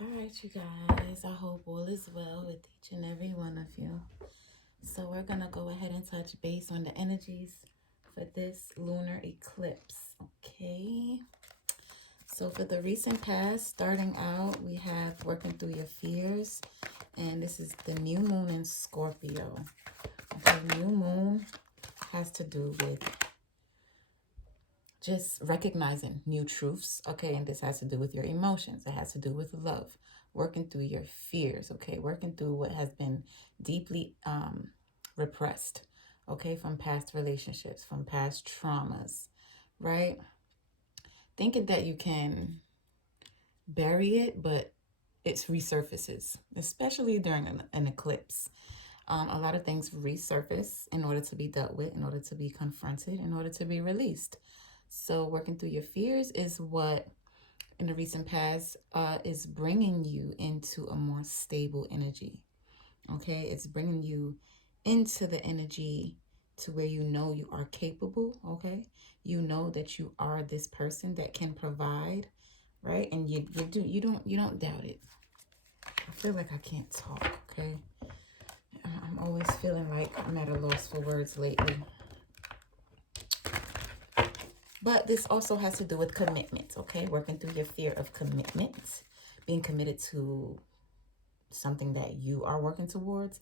All right, you guys, I hope all is well with each and every one of you. So, we're going to go ahead and touch base on the energies for this lunar eclipse. Okay. So, for the recent past, starting out, we have working through your fears, and this is the new moon in Scorpio. Okay, new moon has to do with just recognizing new truths, okay? And this has to do with your emotions. It has to do with love, working through your fears, okay? Working through what has been deeply repressed, okay? From past relationships, from past traumas, right? Thinking that you can bury it, but it resurfaces, especially during an eclipse. A lot of things resurface in order to be dealt with, in order to be confronted, in order to be released. So, working through your fears is what, in the recent past, is bringing you into a more stable energy. Okay, it's bringing you into the energy to where you know you are capable. Okay, you know that you are this person that can provide, right? And you don't doubt it. I feel like I can't talk. Okay, I'm always feeling like I'm at a loss for words lately. But this also has to do with commitment, okay? Working through your fear of commitment, being committed to something that you are working towards,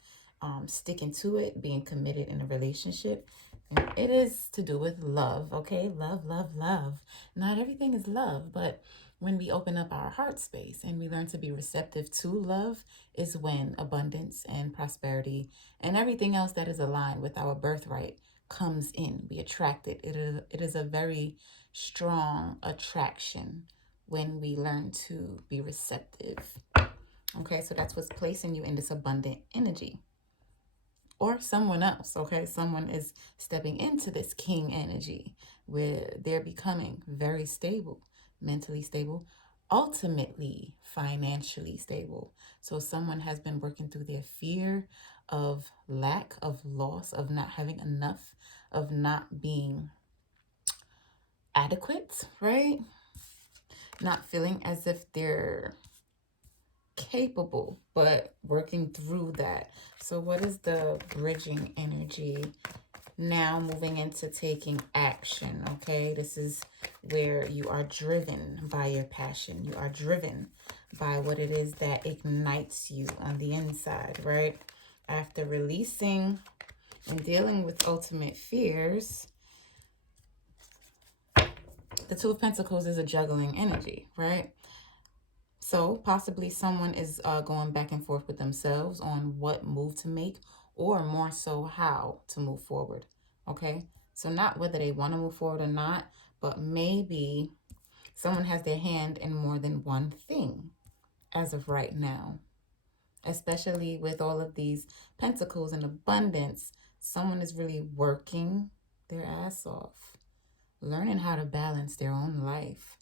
sticking to it, being committed in a relationship. And it is to do with love, okay? Love, love, love. Not everything is love, but when we open up our heart space and we learn to be receptive to love is when abundance and prosperity and everything else that is aligned with our birthright comes in. We attract it. It is a very strong attraction when we learn to be receptive. Okay, so that's what's placing you in this abundant energy. Or someone else, okay? Someone is stepping into this king energy where they're becoming very stable, mentally stable, ultimately financially stable. So someone has been working through their fear of lack, of loss, of not having enough, of not being adequate, right? Not feeling as if they're capable, but working through that. So, what is the bridging energy? Now, moving into taking action, okay? This is where you are driven by your passion. You are driven by what it is that ignites you on the inside, right? After releasing and dealing with ultimate fears, the Two of Pentacles is a juggling energy, right? So possibly someone is going back and forth with themselves on what move to make, or more so how to move forward. Okay. So not whether they want to move forward or not, but maybe someone has their hand in more than one thing as of right now. Especially with all of these pentacles and abundance, someone is really working their ass off, learning how to balance their own life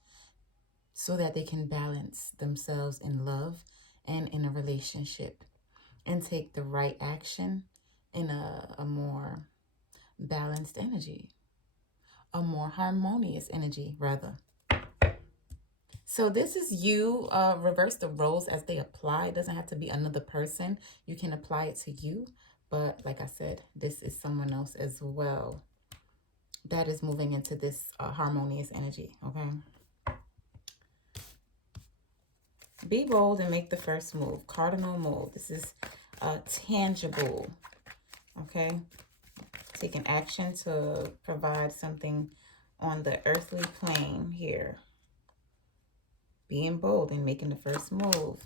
so that they can balance themselves in love and in a relationship and take the right action in a more balanced energy, a more harmonious energy, rather. So this is you. Reverse the roles as they apply. It doesn't have to be another person. You can apply it to you. But like I said, this is someone else as well that is moving into this harmonious energy, okay? Be bold and make the first move. Cardinal move. This is tangible. Okay. Taking action to provide something on the earthly plane here. Being bold and making the first move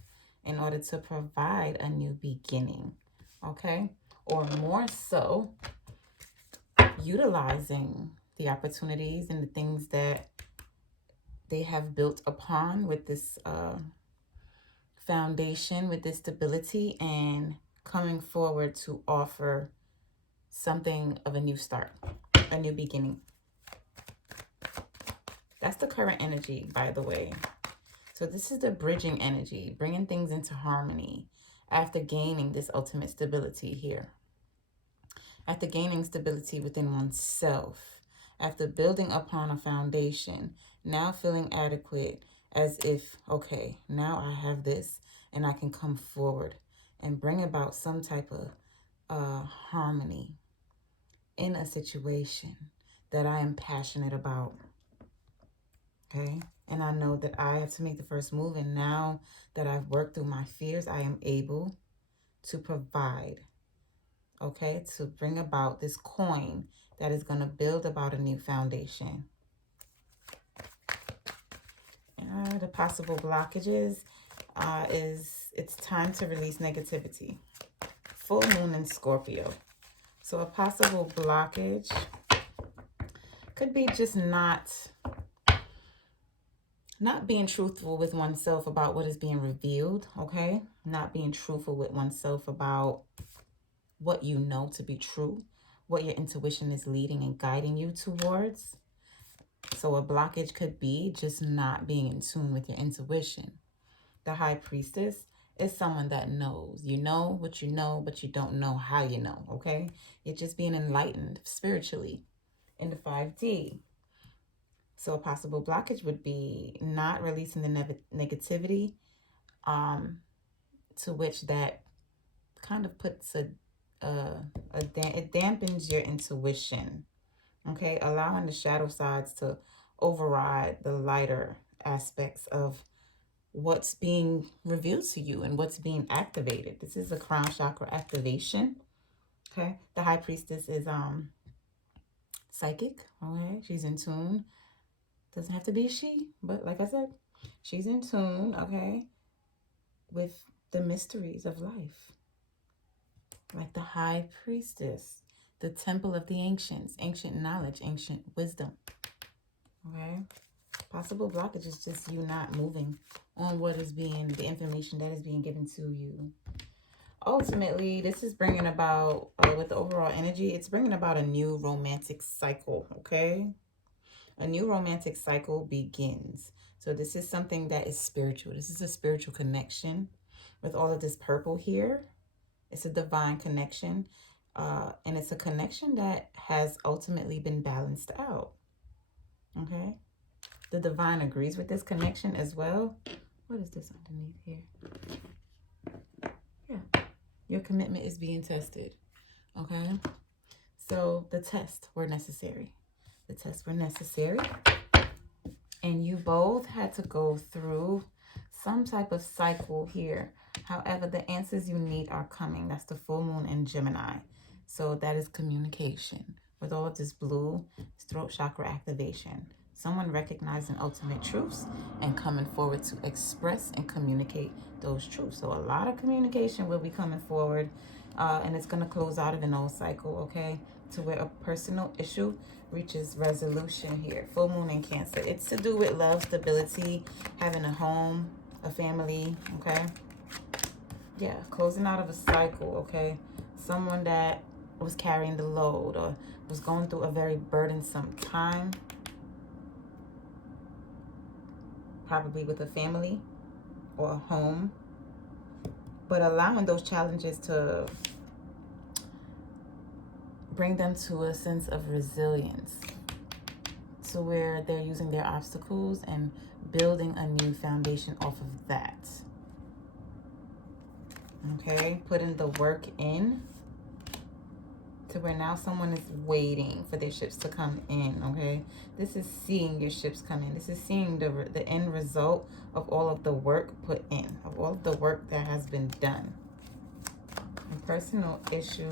in order to provide a new beginning. Okay. Or more so, utilizing the opportunities and the things that they have built upon with this foundation, with this stability, and coming forward to offer something of a new start, a new beginning. That's the current energy, by the way. So this is the bridging energy, bringing things into harmony after gaining this ultimate stability here. After gaining stability within oneself, after building upon a foundation, now feeling adequate, as if, okay, now I have this and I can come forward and bring about some type of harmony in a situation that I am passionate about. Okay. And I know that I have to make the first move. And now that I've worked through my fears, I am able to provide, okay, to bring about this coin that is going to build about a new foundation. The possible blockages is it's time to release negativity. Full moon in Scorpio. So a possible blockage could be just not being truthful with oneself about what is being revealed, okay? Not being truthful with oneself about what you know to be true, what your intuition is leading and guiding you towards. So a blockage could be just not being in tune with your intuition. The High Priestess is someone that knows. You know what you know, but you don't know how you know, okay? You're just being enlightened spiritually in the 5D. So a possible blockage would be not releasing the negativity, to which that kind of puts it dampens your intuition, okay? Allowing the shadow sides to override the lighter aspects of what's being revealed to you and what's being activated. This is a crown chakra activation, okay? The High Priestess is psychic, okay? She's in tune. Doesn't have to be she, but like I said, she's in tune, okay, with the mysteries of life. Like the High Priestess, the temple of the ancients, ancient knowledge, ancient wisdom, okay? Possible blockage is just you not moving on what is being, the information that is being given to you. Ultimately, this is bringing about, with the overall energy, it's bringing about a new romantic cycle, okay? A new romantic cycle begins. So this is something that is spiritual. This is a spiritual connection with all of this purple here. It's a divine connection. And it's a connection that has ultimately been balanced out. Okay? The divine agrees with this connection as well. What is this underneath here? Yeah. Your commitment is being tested. Okay? So the tests were necessary. The tests were necessary. And you both had to go through some type of cycle here. However, the answers you need are coming. That's the full moon in Gemini. So that is communication. With all of this blue, throat chakra activation. Someone recognizing ultimate truths and coming forward to express and communicate those truths. So a lot of communication will be coming forward. And it's going to close out of an old cycle, okay? To where a personal issue reaches resolution here. Full moon in Cancer. It's to do with love, stability, having a home, a family, okay? Yeah, closing out of a cycle, okay? Someone that was carrying the load or was going through a very burdensome time. Probably with a family or a home. But allowing those challenges to bring them to a sense of resilience, to where they're using their obstacles and building a new foundation off of that. Okay, putting the work in to where now someone is waiting for their ships to come in, okay? This is seeing your ships come in. This is seeing the end result of all of the work put in, of all of the work that has been done. A personal issue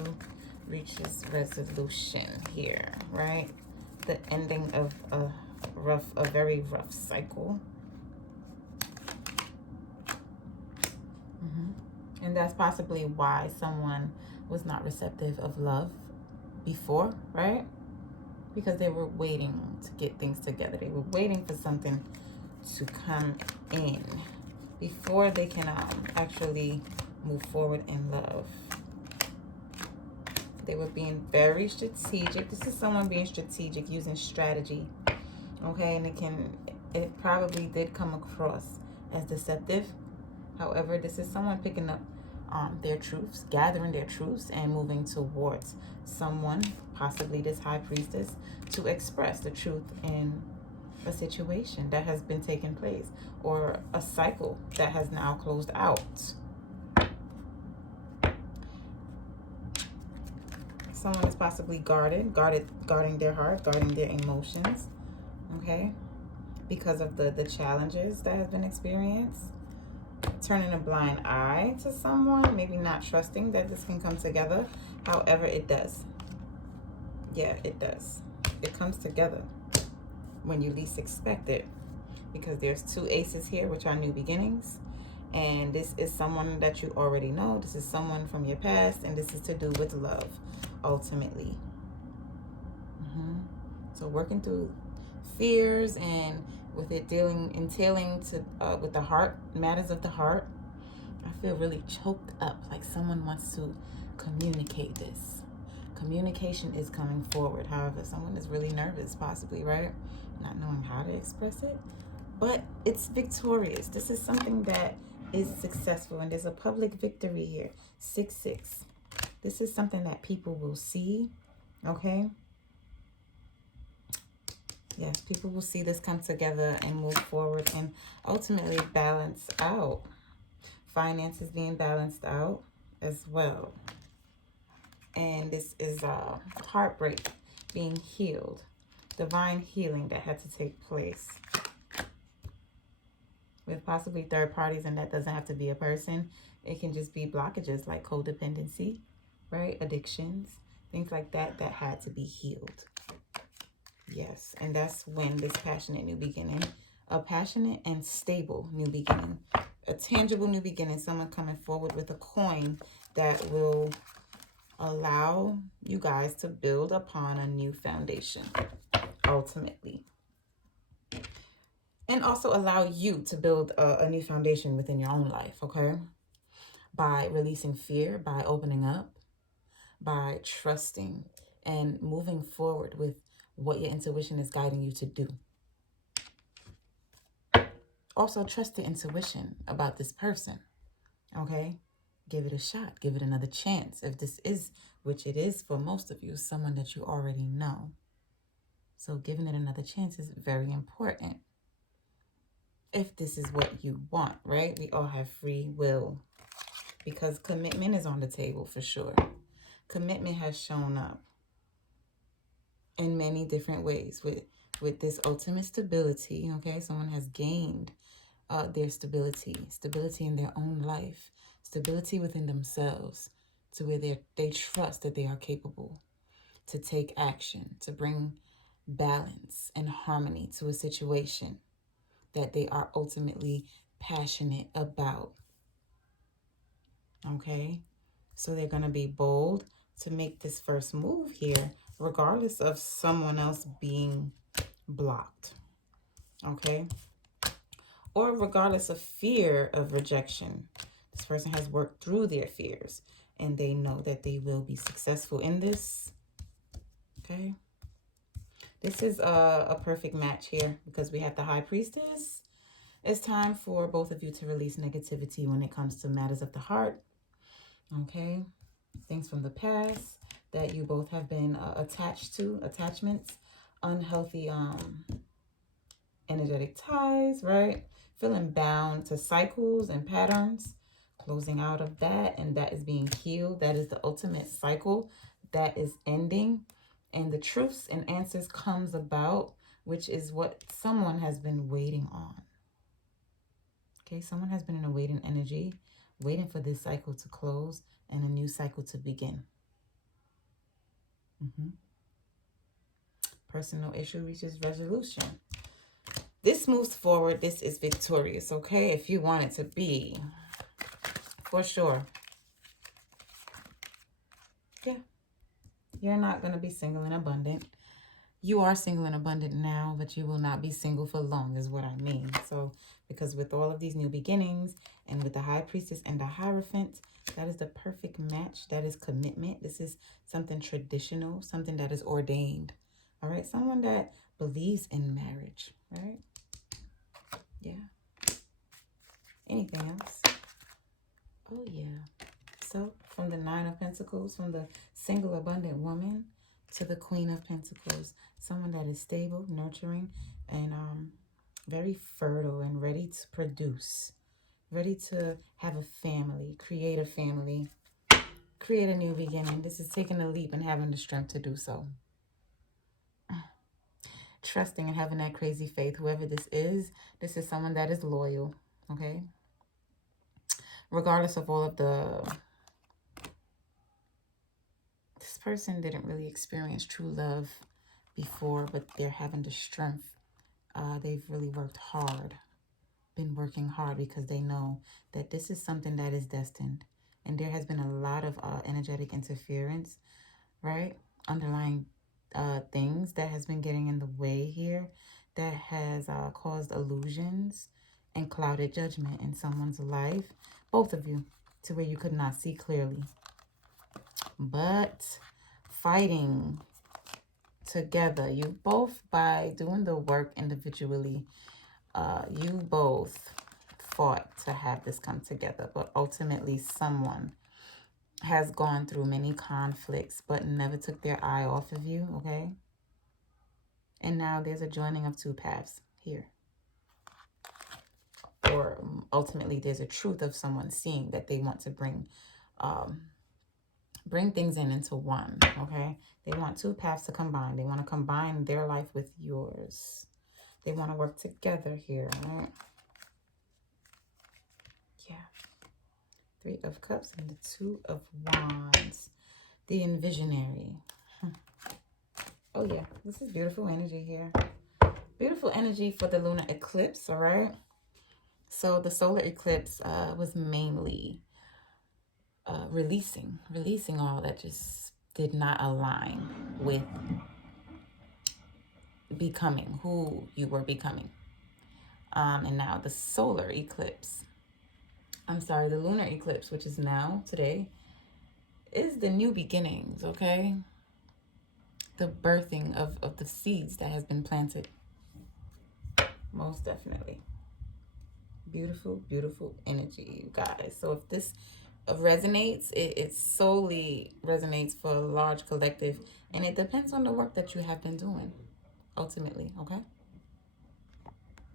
reaches resolution here, right? The ending of a very rough cycle. And that's possibly why someone was not receptive of love before, right? Because they were waiting to get things together. They were waiting for something to come in before they can actually move forward in love. They were being very strategic. This is someone being strategic, using strategy, okay? And it probably did come across as deceptive. However, this is someone picking up their truths, gathering their truths, and moving towards someone, possibly this High Priestess, to express the truth in a situation that has been taking place, or a cycle that has now closed out. Someone is possibly guarding their heart, guarding their emotions, okay? Because of the challenges that have been experienced. Turning a blind eye to someone, maybe not trusting that this can come together. However, it does. Yeah, it does. It comes together when you least expect it, because there's two aces here, which are new beginnings. And this is someone that you already know. This is someone from your past, and this is to do with love, ultimately. So working through fears, and with it entailing to with the heart, matters of the heart. I feel really choked up, like someone wants to communicate this. Communication is coming forward. However, someone is really nervous, possibly, right? Not knowing how to express it. But it's victorious. This is something that is successful, and there's a public victory here. 6-6. This is something that people will see, okay? Yes, people will see this come together and move forward and ultimately balance out. Finances being balanced out as well. And this is heartbreak being healed. Divine healing that had to take place. With possibly third parties, and that doesn't have to be a person. It can just be blockages like codependency, right? Addictions, things like that that had to be healed. Yes, and that's when this passionate new beginning, a passionate and stable new beginning, a tangible new beginning, someone coming forward with a coin that will allow you guys to build upon a new foundation, ultimately. And also allow you to build a new foundation within your own life, okay? By releasing fear, by opening up, by trusting, and moving forward with what your intuition is guiding you to do. Also, trust the intuition about this person, okay? Give it a shot. Give it another chance. If this is, which it is for most of you, someone that you already know. So giving it another chance is very important. If this is what you want, right? We all have free will, because commitment is on the table for sure. Commitment has shown up in many different ways with this ultimate stability, okay? Someone has gained their stability in their own life, stability within themselves, to where they trust that they are capable to take action, to bring balance and harmony to a situation that they are ultimately passionate about. Okay? So they're going to be bold to make this first move here, regardless of someone else being blocked. Okay? Or regardless of fear of rejection. This person has worked through their fears, and they know that they will be successful in this. Okay? This is a perfect match here, because we have the High Priestess. It's time for both of you to release negativity when it comes to matters of the heart. Okay? Things from the past that you both have been attached to, attachments, unhealthy energetic ties, right? Feeling bound to cycles and patterns, closing out of that, and that is being healed. That is the ultimate cycle that is ending, and the truths and answers comes about, which is what someone has been waiting on. Okay, someone has been in a waiting energy, waiting for this cycle to close and a new cycle to begin. Personal issue reaches resolution. This moves forward. This is victorious, okay? If you want it to be, for sure. Yeah. You're not going to be single and abundant. You are single and abundant now, but you will not be single for long, is what I mean. So, because with all of these new beginnings, and with the High Priestess and the Hierophant, that is the perfect match. That is commitment. This is something traditional, something that is ordained. All right? Someone that believes in marriage, right? Yeah. Anything else? Oh, yeah. So, from the Nine of Pentacles, from the single abundant woman to the Queen of Pentacles, someone that is stable, nurturing, and very fertile and ready to produce, ready to have a family, create a family, create a new beginning. This is taking a leap and having the strength to do so. Trusting and having that crazy faith. Whoever this is someone that is loyal, okay? Regardless of all of this person didn't really experience true love before, but they're having the strength. They've really worked hard, been working hard because they know that this is something that is destined. And there has been a lot of energetic interference, right? Underlying things that has been getting in the way here, that has caused illusions and clouded judgment in someone's life, both of you, to where you could not see clearly. But fighting together, you both, by doing the work individually, you both fought to have this come together, but ultimately someone has gone through many conflicts but never took their eye off of you, okay? And now there's a joining of two paths here. Or ultimately there's a truth of someone seeing that they want to bring things into one, okay? They want two paths to combine. They want to combine their life with yours. They want to work together here, right? Yeah. Three of Cups and the Two of Wands. The Envisionary. Oh, yeah. This is beautiful energy here. Beautiful energy for the lunar eclipse, all right? So the solar eclipse was mainly releasing all that just did not align with becoming who you were becoming. And now the solar eclipse, the lunar eclipse, which is now today, is the new beginnings, okay? The birthing of the seeds that has been planted. Most definitely. Beautiful, beautiful energy, you guys. So if this resonates, it solely resonates for a large collective, and it depends on the work that you have been doing, ultimately, okay?